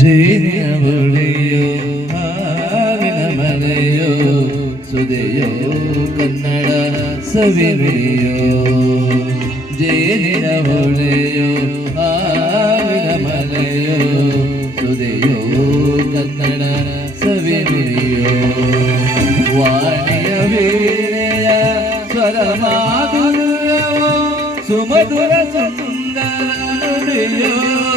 ಜೇನಿನ ಬುಳಿಯೋ ಹಾಲಿನ ಮನೆಯೋ, ಸುದೆಯೋ ಕನ್ನಡ ಸವಿನುಡಿಯೋ ಜೇನಿನ ಬುಳಿಯೋ ಹಾಲಿನ ಮನೆಯೋ, ಸುದೆಯೋ ಕನ್ನಡ ಸವಿನುಡಿಯೋ ವಾಣಿಯ ವೀಣೆಯ ಸ್ವರ ಮಾಧುರ್ಯವೋ ಸುಮಧುರ ಸುಂದರ ನುಡಿಯೋ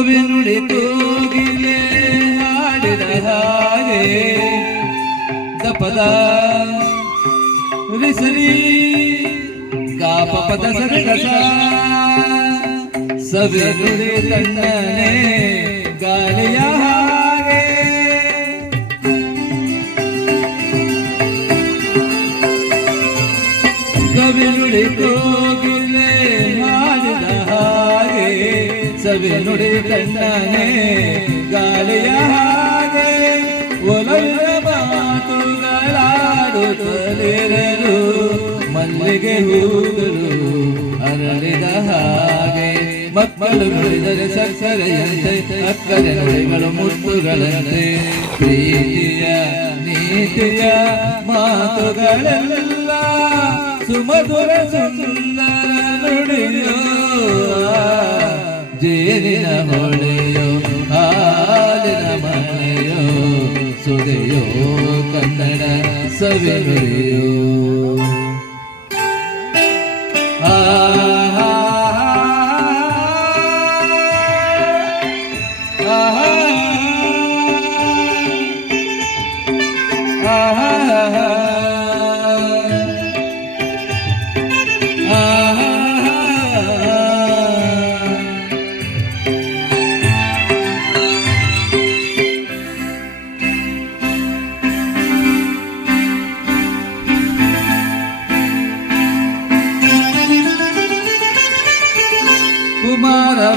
ನುಡಿ ಕೋಗಿಲೆ ಹಾಡಿದ ಹಾಗೆ ದಪದ ರಿಸರಿ ಗಾಪ ಪದ ಸರಗಸ ಸವಿ ನುಡಿ ತಣ್ಣನೆ ಗಾಳಿಯ ಹಾಗೆ ಕವಿ ನುಡಿ ಸವಿ ನುಡಿ ತಣ್ಣನೆ ಗಾಳಿಯ ಹಾಗೆ ಒಲವಿನ ಮಾತುಗಳಾಡುತ್ತಲಿರಲು ಮಲ್ಲಿಗೆ ಹೂಗಳು ಅರಳಿದ ಹಾಗೆ. ಮಕ್ಕಳು ನುಡಿದರೆ ಸಕ್ಕರೆಯಂತೆ, ಅಕ್ಕರೆ ನುಡಿಗಳು ಮುತ್ತುಗಳಂತೆ. ಪ್ರೀತಿಯ, ನೀತಿಯ ಮಾತುಗಳೆಲ್ಲ ಸುಮಧುರ ಸುಂದರ ನುಡಿಯೋ sevinirim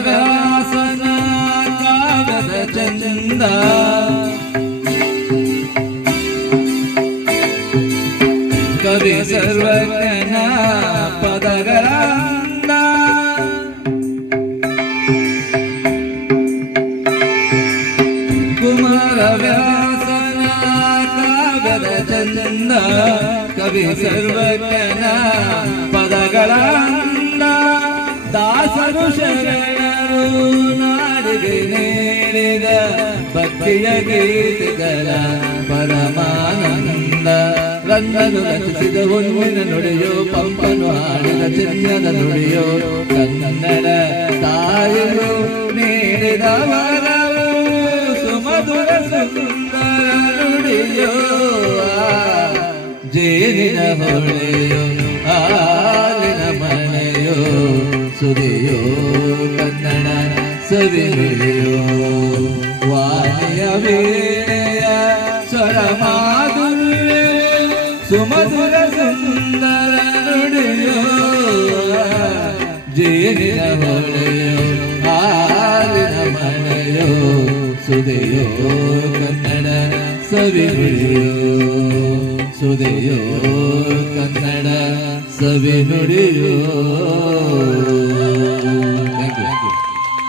ವ್ಯಾಸನ ಕಾಗದ ಚಂದ ಕವಿ ಸರ್ವಜ್ಞನ ಪದಗಳ ಅಂದ. ಕುಮಾರ ವ್ಯಾಸನ ಕಾಗದ ಚಂದ ಕವಿ ಸರ್ವಜ್ಞನ ಪದಗಳ ಅಂದ. ದಾಸರು ಶರಣರು ನಾಡಿಗೆ ನೀಡಿದ ಭಕ್ತಿಯ ಗೀತೆಗಳ ಪರಮಾನಂದ ರಂಗನು ರಚಿಸಿದ ಹುಣ್ಣಿನ ನುಡಿಯೋ ಪಂಪನು ಹಾಡಿದ ಚಿನ್ನದ ನುಡಿಯೋ ಕನ್ನಡ ತಾಯಿಯು ನೀಡಿದ ವರವು ಸುಮಧುರ ಸುಂದರ ನುಡಿಯೋ ಜೇನಿನ ಹೊಳೆಯೋ ಹಾಲಿನ ಮನೆಯೋ ಸುದಿಯೋ ಕನ್ನಡ ಸವಿ ನುಡಿಯೋ ವಾಣಿಯ ವೇಳೆಯ ಸ್ವರ ಮಾಧುರ್ಯ ಸುಮಧುರ ಸುಂದರ ನುಡಿಯೋ ಜೇನಿನ ಹೊಳೆಯೋ ಹಾಲಿನ ಮನೆಯೋ ಸುದೆಯೋ ಕನ್ನಡ ಸವಿ ನುಡಿಯೋ ಸುದೆಯೋ ಕನ್ನಡ ಸವಿ ನುಡಿಯೋ